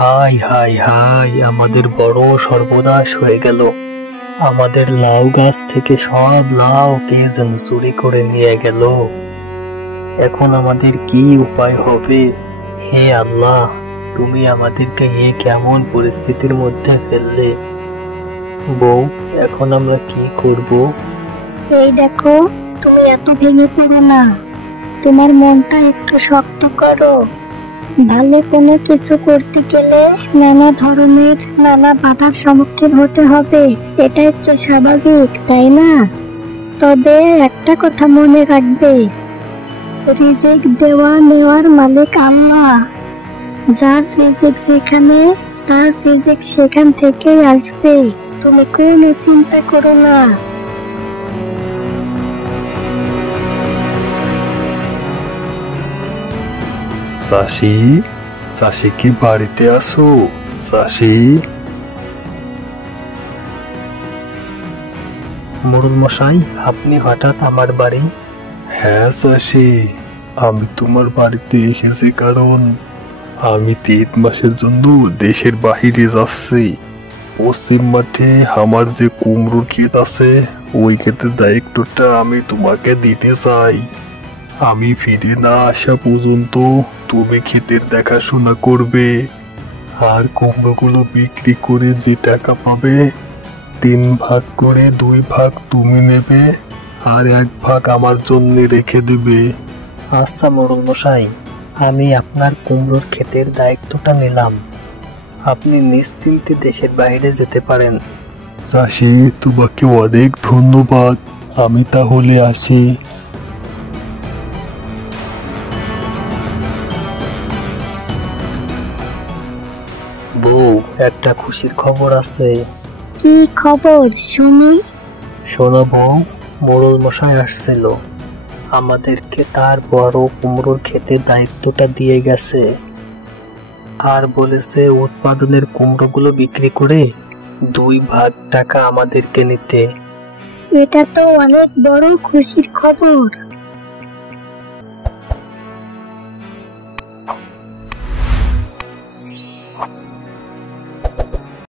High high high, আমাদের বড় সর্বনাশ হয়ে গেল। আমাদের লাউ গাছ থেকে সব লাউ কে যেন চুরি করে নিয়ে গেল। এখন আমাদের কি উপায় হবে? হে আল্লাহ, তুমি আমাদেরকে এ কেমন পরিস্থিতির মধ্যে ফেললে। বউ, এখন আমরা কি করব? এই দেখো, তুমি এত ভেঙে পড়ো না। তোমার মনটা একটু শক্ত করো। ভালো কোনো কিছু করতে গেলে নানা বাধার সম্মুখীন হতে হবে, এটাই তো স্বাভাবিক, তাই না? তবে একটা কথা মনে রাখবে, রিজিক দেওয়া নেওয়ার মালিক আল্লাহ। যার রিজিক যেখানে, তার রিজিক সেখান থেকেই আসবে। তুমি কোনো চিন্তা করো না। চাষি, চাষি কি বাড়িতে আছো? চাষি, মোড়ল মশাই, আপনি হঠাৎ আমার বাড়ি? হ্যাঁ চাষি, আমি তোমার বাড়িতে এসেছি কারণ আমি 3 মাসের জন্য দেশের বাহিরে যাচ্ছি। পশ্চিম মাঠে আমার যে কুমড়োর ক্ষেত আছে, ওই ক্ষেতের দায়িত্বটা আমি তোমাকে দিতে চাই। আমি ফিরে না আসা পর্যন্ত তুমি ক্ষেতের দেখাশোনা করবে, আর কুমড়োগুলো বিক্রি করে যে টাকা পাবে 3 ভাগ করে 2 ভাগ তুমি নেবে, আর 1 ভাগ আমার জন্য রেখে দেবে। আচ্ছা মোড়ল মশাই, আমি আপনার কুমড়োর ক্ষেতের দায়িত্বটা নিলাম। আপনি নিশ্চিন্তে দেশের বাইরে যেতে পারেন। চাষি, তোমাকে অনেক ধন্যবাদ। আমি তাহলে আসি। বউ, একটা খুশির খবর আছে। কি খবর শুনি? শোনো বউ, মোড়ল মশাই আসছিল, আমাদেরকে তার বড় কুমড়োর ক্ষেতের দায়িত্বটা দিয়ে গেছে, আর বলেছে উৎপাদনের কুমড়োগুলো বিক্রি করে 2 ভাগ টাকা আমাদেরকে নিতে। এটা তো অনেক বড় খুশির খবর।